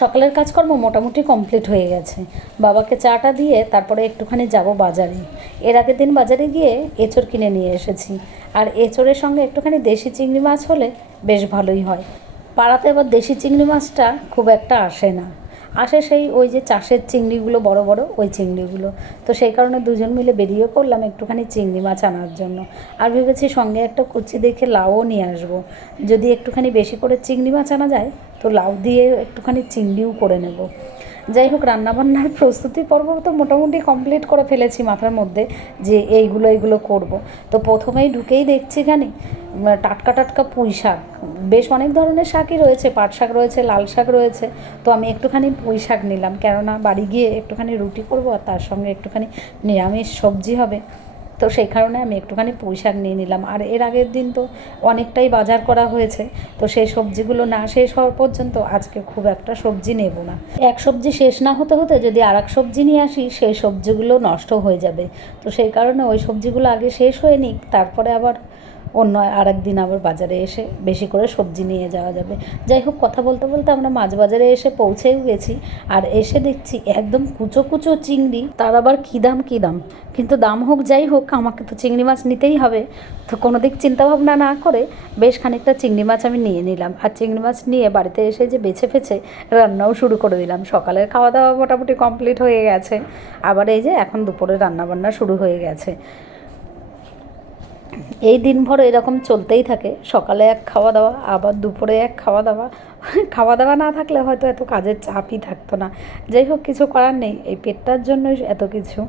সকালের কাজকর্ম মোটামুটি কমপ্লিট হয়ে গেছে। বাবাকে চাটা দিয়ে তারপরে একটুখানি যাব বাজারে। এর আগের দিন বাজারে গিয়ে এঁচড় কিনে নিয়ে এসেছি। আর এঁচড়ের সঙ্গে একটুখানি দেশি চিংড়ি মাছ হলে বেশ ভালোই হয়। পাড়াতে আবার দেশি চিংড়ি মাছটা খুব একটা আসে না, আসে সেই ওই যে চাষের চিংড়িগুলো, বড় বড় ওই চিংড়িগুলো। তো সেই কারণে দুজন মিলে বেরিয়ে পড়লাম একটুখানি চিংড়ি মাছ আনার জন্য। আর ভেবেছি সঙ্গে একটা কুচি দেখে লাউও নিয়ে আসবো। যদি একটুখানি বেশি করে চিংড়ি মাছ আনা যায় তো লাউ দিয়ে একটুখানি চিংড়িও করে নেব। যাই হোক, রান্নাবান্নার প্রস্তুতি পর্ব তো মোটামুটি কমপ্লিট করে ফেলেছি মাথার মধ্যে যে এইগুলো করব। তো প্রথমেই ঢুকেই দেখছি এখানে টাটকা টাটকা পুঁই শাক। বেশ অনেক ধরনের শাকই রয়েছে, পাট শাক রয়েছে, লাল শাক রয়েছে। তো আমি একটুখানি পুঁই শাক নিলাম, কেননা বাড়ি গিয়ে একটুখানি রুটি করব আর তার সঙ্গে একটুখানি নিরামিষ সবজি হবে। তো সেই কারণে আমি একটুখানি পুঁই শাক নিয়ে নিলাম। আর এর আগের দিন তো অনেকটাই বাজার করা হয়েছে, তো সেই সবজিগুলো না শেষ হওয়ার পর্যন্ত আজকে খুব একটা সবজি নেব না। এক সবজি শেষ না হতে হতে যদি আর এক সবজি নিয়ে আসি সেই সবজিগুলো নষ্ট হয়ে যাবে। তো সেই কারণে ওই সবজিগুলো আগে শেষ হয়ে নিক, তারপরে আবার অন্য আরেক দিন আবার বাজারে এসে বেশি করে সবজি নিয়ে যাওয়া যাবে। যাই হোক, কথা বলতে বলতে আমরা মাছ বাজারে এসে পৌঁছেও গেছি। আর এসে দেখছি একদম কুচো কুচো চিংড়ি, তার আবার কী দাম। কিন্তু দাম হোক যাই হোক, আমাকে তো চিংড়ি মাছ নিতেই হবে। তো কোনো দিক চিন্তাভাবনা না করে বেশ খানিকটা চিংড়ি মাছ আমি নিয়ে নিলাম। আর চিংড়ি মাছ নিয়ে বাড়িতে এসে যে বেছে ফেছে রান্নাও শুরু করে দিলাম। সকালের খাওয়া দাওয়া মোটামুটি কমপ্লিট হয়ে গেছে, আবার এই যে এখন দুপুরে রান্নাবান্না শুরু হয়ে গেছে। এই দিনভর এরকম চলতেই থাকে, সকালে এক খাওয়া দাওয়া, আবার দুপুরে এক খাওয়া দাওয়া। খাওয়া দাওয়া না থাকলে হয়তো এত কাজের চাপই থাকতো না। যাই হোক, কিছু করার নেই, এই পেটটার জন্যই এত কিছু।